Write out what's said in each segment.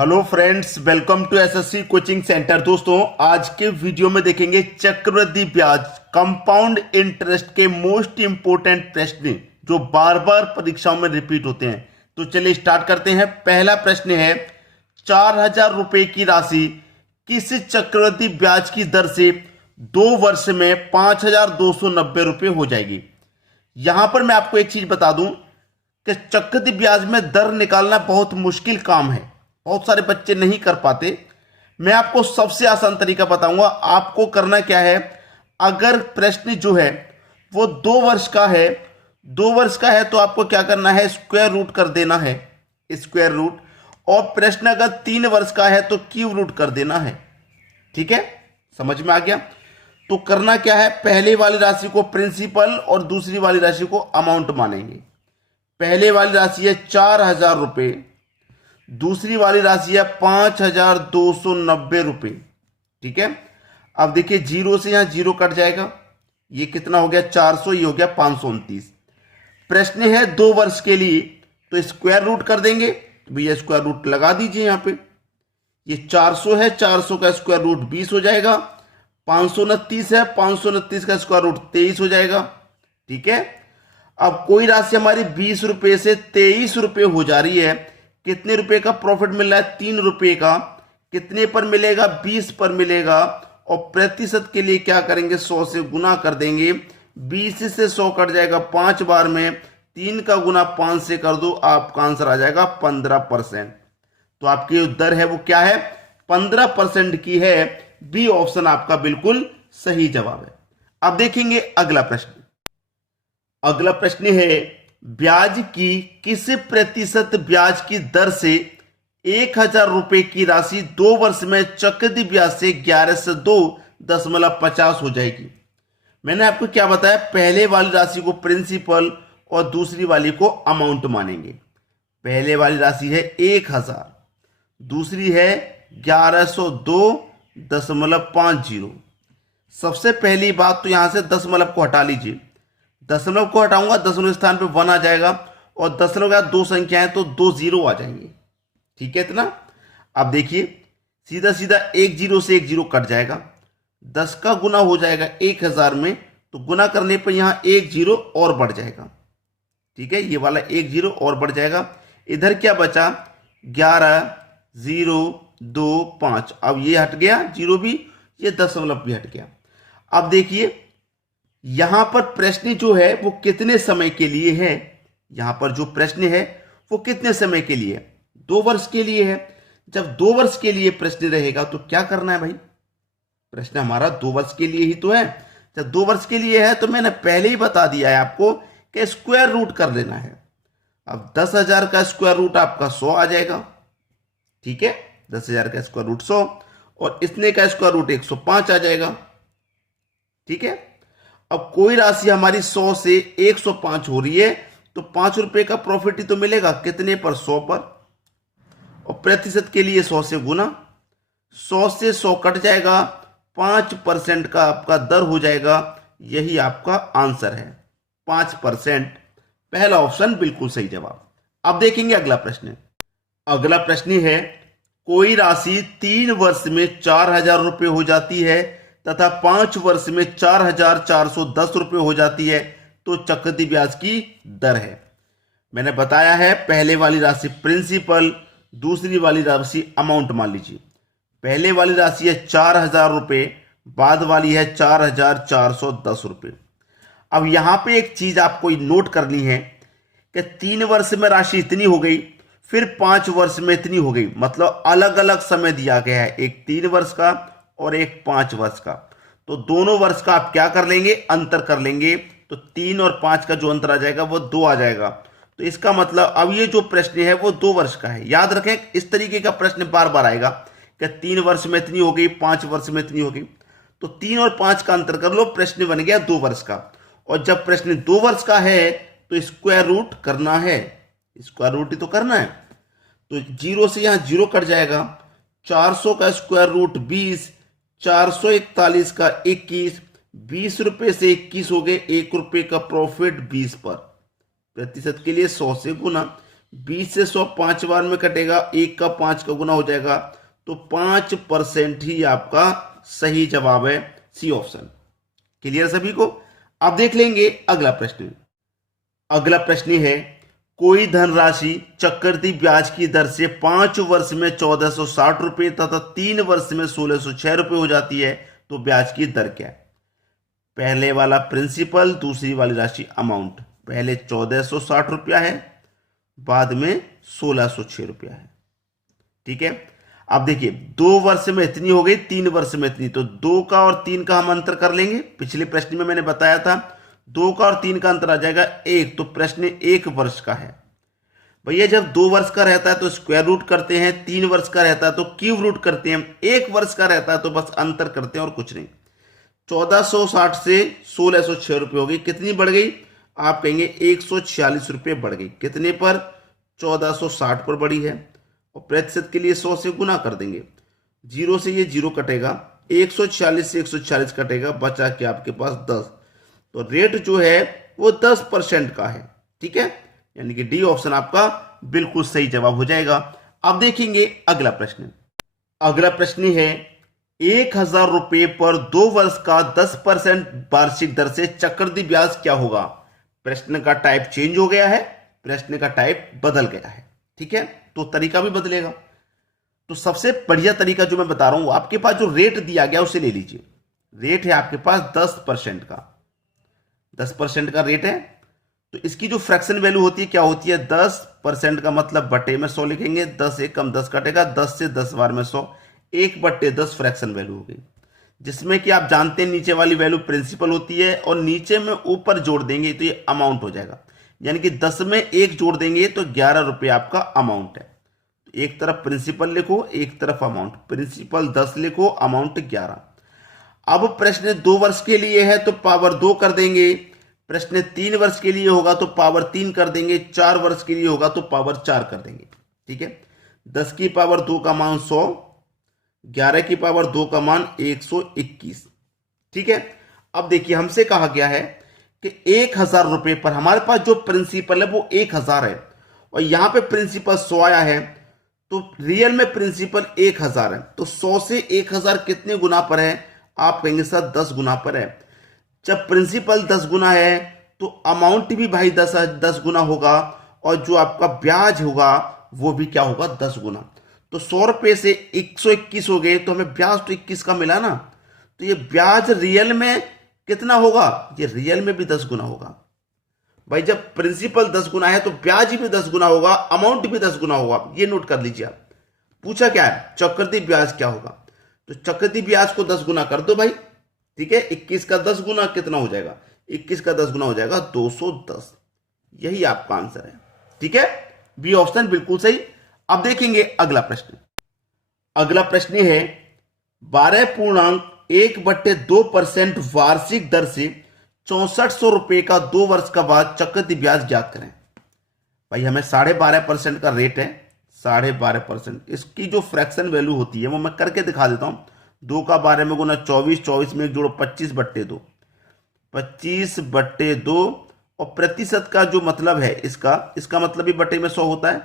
Hello friends, welcome to SSC coaching centre. दोस्तों, आज के वीडियो में देखेंगे चक्रवृद्धि ब्याज कंपाउंड इंटरेस्ट के मोस्ट इंपोर्टेंट प्रश्न जो बार बार परीक्षाओं में रिपीट होते हैं। तो चलिए स्टार्ट करते हैं। पहला प्रश्न है, 4,000 रुपए की राशि किस चक्रवृद्धि ब्याज की दर से 2 वर्ष में 5,290 रुपए हो जाएगी। यहां पर मैं आपको एक चीज बता दूं कि चक्रवृद्धि ब्याज में दर निकालना बहुत मुश्किल काम है, बहुत सारे बच्चे नहीं कर पाते। मैं आपको सबसे आसान तरीका बताऊंगा। आपको करना क्या है, अगर प्रश्न जो है वो 2 वर्ष का है, 2 वर्ष का है तो आपको क्या करना है, स्क्वायर रूट कर देना है, स्क्वायर रूट। और प्रश्न अगर 3 वर्ष का है तो क्यूब रूट कर देना है। ठीक है, समझ में आ गया। तो करना क्या है, पहले वाली राशि को प्रिंसिपल और दूसरी वाली राशि को अमाउंट मानेंगे। पहले वाली राशि है 4,000 रुपए, दूसरी वाली राशि है 5,290 रुपए। ठीक है, अब देखिए जीरो से यहां जीरो कट जाएगा, ये कितना हो गया 400, ये हो गया 529। प्रश्न है 2 वर्ष के लिए, तो स्क्वायर रूट कर देंगे। तो भैया स्क्वायर रूट लगा दीजिए यहां पे। ये 400 है, 400 का स्क्वायर रूट 20 हो जाएगा। 529 है, 529 का स्क्वायर रूट 23 हो जाएगा। ठीक है, अब कोई राशि हमारी 20 रुपए से 23 रुपए हो जा रही है। कितने रुपए का प्रॉफिट मिल रहा है, 3 रुपए का। कितने पर मिलेगा, 20 पर मिलेगा। और प्रतिशत के लिए क्या करेंगे, 100 से गुना कर देंगे। 20 से 100 कट जाएगा 5 बार में, 3 का गुना 5 से कर दो, आपका आंसर आ जाएगा 15%। तो आपकी जो दर है वो क्या है, 15% की है। बी ऑप्शन आपका बिल्कुल सही जवाब है। अब देखेंगे अगला प्रश्न। अगला प्रश्न है, ब्याज की किस प्रतिशत ब्याज की दर से 1,000 रुपए की राशि 2 वर्ष में चक्रवृद्धि ब्याज से 1102.50 हो जाएगी। मैंने आपको क्या बताया, पहले वाली राशि को प्रिंसिपल और दूसरी वाली को अमाउंट मानेंगे। पहले वाली राशि है 1,000, दूसरी है 1102.50। सबसे पहली बात तो यहां से दशमलव को हटा लीजिए। दशमलव को हटाऊंगा, दशमलव स्थान पे 1 आ जाएगा, और दशमलव के बाद 2 संख्याएं तो 2 जीरो आ जाएंगे। ठीक है इतना। अब देखिए सीधा सीधा 1 जीरो से 1 जीरो कट जाएगा, 10 का गुना हो जाएगा 1,000 में, तो गुना करने पर यहां 1 जीरो और बढ़ जाएगा। ठीक है, ये वाला 1 जीरो और बढ़ जाएगा। इधर क्या बचा, 11,025। अब ये हट गया जीरो भी, ये दशमलव भी हट गया। अब देखिए यहां पर प्रश्न जो है वो कितने समय के लिए है। यहां पर जो प्रश्न है वो कितने समय के लिए, 2 वर्ष के लिए है। जब 2 वर्ष के लिए प्रश्न रहेगा तो क्या करना है भाई, प्रश्न हमारा 2 वर्ष के लिए ही तो है। जब 2 वर्ष के लिए है तो मैंने पहले ही बता दिया है आपको कि स्क्वायर रूट कर लेना है। अब 10,000 का स्क्वायर रूट आपका 100 आ जाएगा। ठीक है, 10,000 का स्क्वायर रूट 100, और इतने का स्क्वायर रूट 105 आ जाएगा। ठीक है, अब कोई राशि हमारी 100 से 105 हो रही है, तो 5 रुपए का प्रॉफिट ही तो मिलेगा, कितने पर, 100 पर। और प्रतिशत के लिए 100 से गुना, 100 से 100 कट जाएगा, 5% का आपका दर हो जाएगा। यही आपका आंसर है, 5%। पहला ऑप्शन बिल्कुल सही जवाब। अब देखेंगे अगला प्रश्न। अगला प्रश्न है, कोई राशि 3 वर्ष में 4,000 रुपए हो जाती है तथा 5 वर्ष में 4,410 रुपए हो जाती है, तो चक्रवृद्धि ब्याज की दर है। मैंने बताया है पहले वाली राशि प्रिंसिपल, दूसरी वाली राशि अमाउंट मान लीजिए। पहले वाली राशि है 4,000 रुपए, बाद वाली है 4,410 रुपए। अब यहां पे एक चीज आपको नोट करनी है कि 3 वर्ष में राशि इतनी हो गई, फिर 5 वर्ष में इतनी हो गई, मतलब अलग अलग समय दिया गया है, एक 3 वर्ष का और एक 5 वर्ष का। तो दोनों वर्ष का आप क्या कर लेंगे, अंतर कर लेंगे। तो 3 और 5 का जो अंतर आ जाएगा वो 2 आ जाएगा। तो इसका मतलब अब ये जो प्रश्न है वो 2 वर्ष का है। याद रखें, इस तरीके का प्रश्न बार बार आएगा कि 3 वर्ष में इतनी हो गई, 5 वर्ष में इतनी हो गई। तो 3 और 5 का अंतर कर लो, प्रश्न बन गया 2 वर्ष का। और जब प्रश्न 2 वर्ष का है तो स्क्वायर रूट करना है, स्क्वायर रूट ही तो करना है। तो जीरो से यहां जीरो कट जाएगा, 400 का स्क्वायर रूट 20, 441 का 21, 20 रुपए से 21 हो गए, 1 रुपए का प्रॉफिट 20 पर। प्रतिशत के लिए 100 से गुना, 20 से 100 5 बार में कटेगा, 1 का 5 का गुना हो जाएगा, तो 5% ही आपका सही जवाब है, सी ऑप्शन। क्लियर सभी को? अब देख लेंगे अगला प्रश्न। अगला प्रश्न है, कोई धनराशि चक्रवृद्धि ब्याज की दर से 5 वर्ष में 1460 रुपये तथा 3 वर्ष में 1606 रुपये हो जाती है, तो ब्याज की दर क्या है? पहले वाला प्रिंसिपल, दूसरी वाली राशि अमाउंट। पहले 1460 रुपया है, बाद में 1606 रुपया है। ठीक है, अब देखिए 2 वर्ष में इतनी हो गई, 3 वर्ष में इतनी, तो 2 का और 3 का हम अंतर कर लेंगे। पिछले प्रश्न में मैंने बताया था 2 का और 3 का अंतर आ जाएगा 1, तो प्रश्न 1 वर्ष का है। भैया जब 2 वर्ष का रहता है तो स्क्वायर रूट करते हैं, 3 वर्ष का रहता है तो क्यूब रूट करते हैं, 1 वर्ष का रहता है तो बस अंतर करते हैं और कुछ नहीं। 1460 से 1606 रुपये हो गई, कितनी बढ़ गई? आप कहेंगे 146 रुपये बढ़ गई। कितने पर? 1460 पर बढ़ी है, और प्रतिशत के लिए 100 से गुना कर देंगे, 0 से ये 0 कटेगा, 146 से 146 कटेगा, बचा के आपके पास 10। तो रेट जो है वो 10% का है। ठीक है, यानी कि डी ऑप्शन आपका बिल्कुल सही जवाब हो जाएगा। अब देखेंगे अगला प्रश्न। अगला प्रश्न है, 1000 रुपये पर 2 वर्ष का 10% वार्षिक दर से चक्रवृद्धि ब्याज क्या होगा? प्रश्न का टाइप चेंज हो गया है, प्रश्न का टाइप बदल गया है। ठीक है, तो तरीका भी बदलेगा। तो सबसे बढ़िया तरीका जो मैं बता रहा हूं, आपके पास जो रेट दिया गया उसे ले लीजिए। रेट है आपके पास 10% का, 10% का रेट है, तो इसकी जो फ्रैक्शन वैल्यू होती है क्या होती है? 10% का मतलब बटे में 100 लिखेंगे, 10 एकम 10 कटेगा, 10 से 10 बार में 100, 1/10 फ्रैक्शन वैल्यू हो गई, जिसमें कि आप जानते हैं नीचे वाली वैल्यू प्रिंसिपल होती है, और नीचे में ऊपर जोड़ देंगे तो ये अमाउंट हो जाएगा। यानी कि 10 में 1 जोड़ देंगे तो 11 रुपये आपका अमाउंट है। एक तरफ प्रिंसिपल लिखो, एक तरफ अमाउंट। प्रिंसिपल 10 लिखो, अमाउंट 11। अब प्रश्न 2 वर्ष के लिए है तो पावर 2 कर देंगे, प्रश्न 3 वर्ष के लिए होगा तो पावर 3 कर देंगे, 4 वर्ष के लिए होगा तो पावर 4 कर देंगे। ठीक है, 10 की पावर 2 का मान 100, 11 की पावर 2 का मान 121। ठीक है, अब देखिए हमसे कहा गया है कि 1000 रुपये पर हमारे पास जो प्रिंसिपल है वो 1000 है, और यहां पे प्रिंसिपल 100 आया है, तो रियल में प्रिंसिपल 1000 है, तो 100 से 1000 कितने गुना पर है? आप कहेंगे सर 10 गुना पर है। जब प्रिंसिपल 10 गुना है तो अमाउंट भी भाई 10 गुना होगा, और जो आपका ब्याज होगा वो भी क्या होगा? 10 गुना। तो 100 रुपये से 121 हो गए, तो हमें ब्याज तो 21 का मिला ना, तो ये ब्याज रियल में कितना होगा? ये रियल में भी 10 गुना होगा। भाई जब प्रिंसिपल 10 गुना है तो ब्याज भी 10 गुना होगा, अमाउंट भी 10 गुना होगा। ये नोट कर लीजिए आप। पूछा क्या है? चक्रवृद्धि ब्याज क्या होगा, तो चक्रवृद्धि ब्याज को 10 गुना कर दो भाई। ठीक है, 21 का 10 गुना कितना हो जाएगा? 21 का 10 गुना हो जाएगा 210। यही आपका आंसर है। ठीक है, बी ऑप्शन बिल्कुल सही। अब देखेंगे अगला प्रश्न। अगला प्रश्न है 12.1/2% वार्षिक दर से 6400 रुपये का 2 वर्ष का बाद चक्रवृद्धि ब्याज ज्ञात करें। भाई हमें 12.5% का रेट है, 12.5%। इसकी जो फ्रैक्शन वैल्यू होती है वो मैं करके दिखा देता हूं। 2 का 12 में गुना 24, 24 में जोड़ो 25/2, 25/2, और प्रतिशत का जो मतलब है इसका मतलब भी बटे में 100 होता है,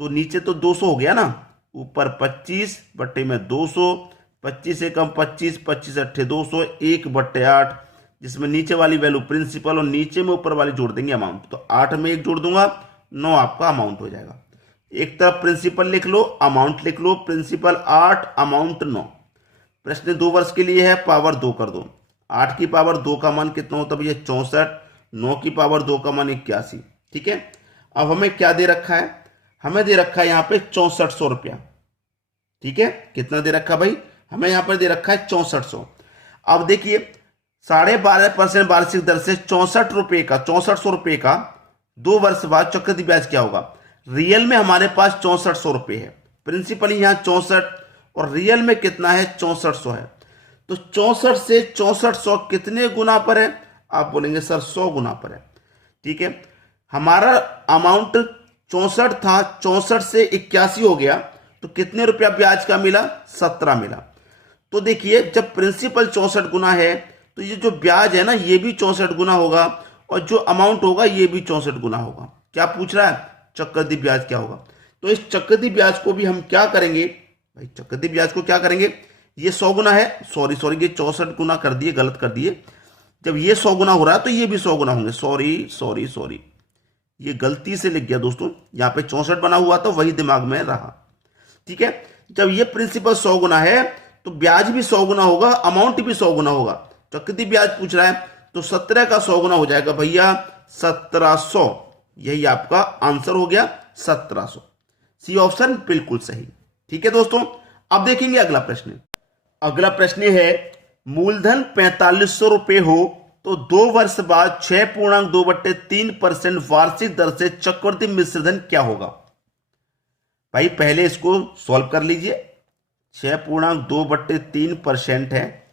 तो नीचे तो 200 हो गया ना, ऊपर 25 बटे में 200, 25 से कम 25, 25 अट्ठे 200, 1/8, जिसमें नीचे वाली वैल्यू प्रिंसिपल और नीचे में ऊपर वाली जोड़ देंगे अमाउंट। तो 8 में 1 जोड़ दूंगा, 9 आपका अमाउंट हो जाएगा। एक तरफ प्रिंसिपल लिख लो, अमाउंट लिख लो, प्रिंसिपल 8, अमाउंट 9। प्रश्न 2 वर्ष के लिए है, पावर 2 कर दो। 8 की पावर 2 का मान कितना होता है भैया? 64। 9 की पावर 2 का मान 81। ठीक है, अब हमें क्या दे रखा है? हमें दे रखा है यहाँ पे 6400 रुपया। ठीक है, कितना दे रखा भाई? हमें यहाँ पर दे रखा है 6400। अब देखिए 12.5% वार्षिक दर से 6400 रुपये का 2 वर्ष बाद चक्रवृद्धि ब्याज क्या होगा? रियल में हमारे पास 6400 रुपये है, प्रिंसिपल यहाँ 64, और रियल में कितना है? 6400 है। तो 64 से 6400 कितने गुना पर है? आप बोलेंगे सर 100 गुना पर है। ठीक है, हमारा अमाउंट 64 था, 64 से 81 हो गया, तो कितने रुपया ब्याज का मिला? 17 मिला। तो देखिए जब प्रिंसिपल 64 गुना है तो ये जो ब्याज है ना ये भी 64 गुना होगा, और जो अमाउंट होगा ये भी 64 गुना होगा। क्या पूछ रहा है? चक्रवृद्धि ब्याज क्या होगा। तो इस चक्रवृद्धि ब्याज को भी हम क्या करेंगे भाई, चक्रवृद्धि ब्याज को क्या करेंगे, ये 100 गुना है, सॉरी ये 64 गुना कर दिए, गलत कर दिए। जब ये 100 गुना हो रहा है तो ये भी 100 गुना होंगे, सॉरी ये गलती से लिख गया दोस्तों, यहाँ पे 64 बना हुआ तो वही दिमाग में रहा। ठीक है, जब ये प्रिंसिपल 100 गुना है तो ब्याज भी 100 गुना होगा, अमाउंट भी 100 गुना होगा। चक्रवृद्धि ब्याज पूछ रहा है तो 17 का 100 गुना हो जाएगा भैया 1700, यही आपका आंसर हो गया 1700। सी ऑप्शन बिल्कुल सही। ठीक है दोस्तों, अब देखेंगे अगला प्रश्न। अगला प्रश्न है मूलधन 4500 रुपए हो तो 2 वर्ष बाद 6.2/3% वार्षिक दर से चक्रवृद्धि मिश्रधन क्या होगा। भाई पहले इसको सॉल्व कर लीजिए। 6.2/3% है,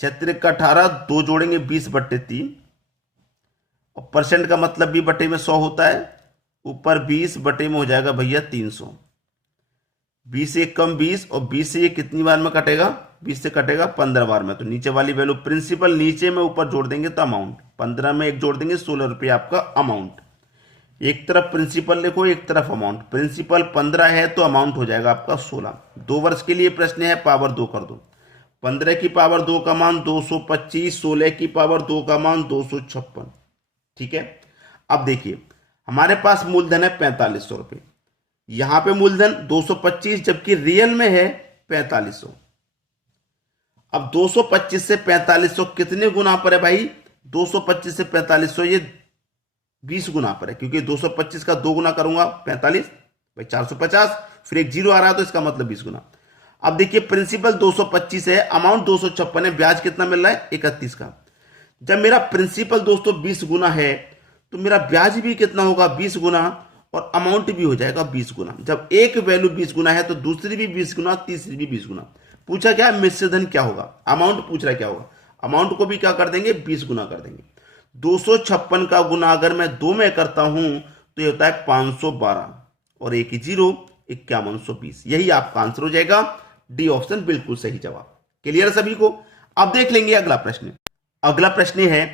36 का 18, 2 जोड़ेंगे 20/3, और परसेंट का मतलब भी बटे में 100 होता है, ऊपर 20 बटे में हो जाएगा भैया 300। 20 से कम 20, और 20 से ये कितनी बार में कटेगा, 20 से कटेगा 15 बार में। तो नीचे वाली वैल्यू प्रिंसिपल नीचे में, ऊपर जोड़ देंगे तो अमाउंट, 15 में 1 जोड़ देंगे 16 रुपये आपका अमाउंट। एक तरफ प्रिंसिपल लिखो, एक तरफ अमाउंट। प्रिंसिपल 15 है तो अमाउंट हो जाएगा आपका 16। 2 वर्ष के लिए प्रश्न है, पावर 2 कर दो। 15 की पावर 2 का मान 225, 16 की पावर 2 का मान 256। ठीक है, अब देखिए हमारे पास मूलधन है 4500 रुपये, यहां पे मूलधन 225 जबकि रियल में है 4500। अब 225 से 4500 कितने गुना पर है भाई, 225 से 4500 ये 20 गुना पर है, क्योंकि 225 का 2 गुना करूंगा 45 भाई 450, फिर एक जीरो आ रहा है तो इसका मतलब 20 गुना। अब देखिए प्रिंसिपल 225 है, अमाउंट 256 है, ब्याज कितना मिल रहा है 31 का। जब मेरा प्रिंसिपल दोस्तों 20 गुना है तो मेरा ब्याज भी कितना होगा 20 गुना, और अमाउंट भी हो जाएगा 20 गुना। जब एक वैल्यू 20 गुना है तो दूसरी भी 20 गुना, तीसरी भी 20 गुना। पूछा क्या मिश्रधन क्या होगा, अमाउंट पूछ रहा है क्या होगा, अमाउंट को भी क्या कर देंगे 20 गुना कर देंगे। 256 का गुना अगर मैं 2 में करता हूं तो ये होता है 512, और एक ही जीरो 5120, यही आपका आंसर हो जाएगा। डी ऑप्शन बिल्कुल सही जवाब। क्लियर सभी को। अब देख लेंगे अगला प्रश्न। अगला प्रश्न है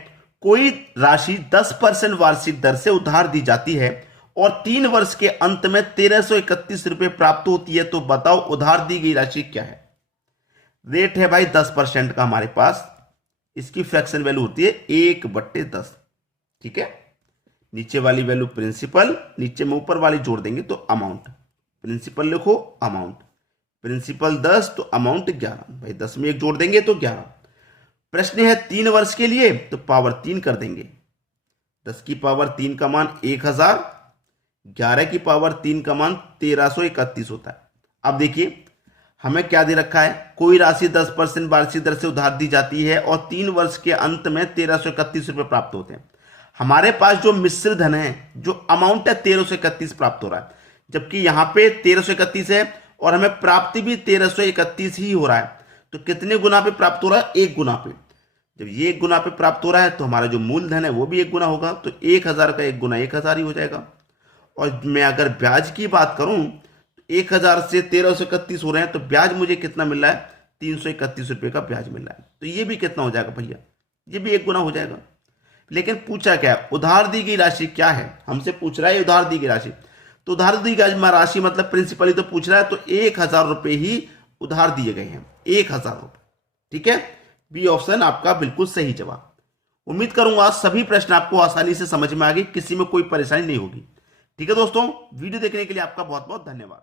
कोई राशि 10% वार्षिक दर से उधार दी जाती है और 3 वर्ष के अंत में 1331 रुपए प्राप्त होती है, तो बताओ उधार दी गई राशि क्या है। रेट है भाई 10% का हमारे पास, इसकी फ्रैक्शन वैल्यू होती है 1/10। ठीक है, नीचे वाली वैल्यू प्रिंसिपल, नीचे में ऊपर वाली जोड़ देंगे तो अमाउंट। प्रिंसिपल लिखो, अमाउंट, प्रिंसिपल 10 तो अमाउंट 11, भाई 10 में 1 जोड़ देंगे तो 11। प्रश्न है 3 वर्ष के लिए, तो पावर 3 कर देंगे। 10 की पावर 3 का मान 1000, 11 की पावर 3 का मान 1331 होता है। अब देखिए हमें क्या दे रखा है, कोई राशि 10% वार्षिक दर से उधार दी जाती है और 3 वर्ष के अंत में 1331 रुपए प्राप्त होते हैं। हमारे पास जो मिश्र धन है, जो अमाउंट है 1331 प्राप्त हो रहा है, जबकि यहां पे 1331 है और हमें प्राप्ति भी 1331 ही हो रहा है। तो कितने गुना पे प्राप्त हो रहा है, 1 गुना पे। जब ये 1 गुना पे प्राप्त हो रहा है तो हमारा जो मूलधन है वो भी 1 गुना होगा, तो 1000 का 1 गुना 1000 ही हो जाएगा। और मैं अगर ब्याज की बात करूं तो 1000 से 1331 हो रहे हैं, तो ब्याज मुझे कितना मिल रहा है, 331 रुपए का ब्याज मिल रहा है। तो ये भी कितना हो जाएगा भैया, ये भी 1 गुना हो जाएगा। लेकिन पूछा क्या है, उधार दी गई राशि क्या है, हमसे पूछ रहा है उधार दी गई राशि। तो उधार दी गई राशि मतलब प्रिंसिपल ही तो पूछ रहा है, तो 1000 रुपए ही उधार दिए गए हैं, 1000 रुपए। ठीक है, बी ऑप्शन आपका बिल्कुल सही जवाब। उम्मीद करूंगा सभी प्रश्न आपको आसानी से समझ में आ गए, किसी में कोई परेशानी नहीं होगी। ठीक है दोस्तों, वीडियो देखने के लिए आपका बहुत बहुत धन्यवाद।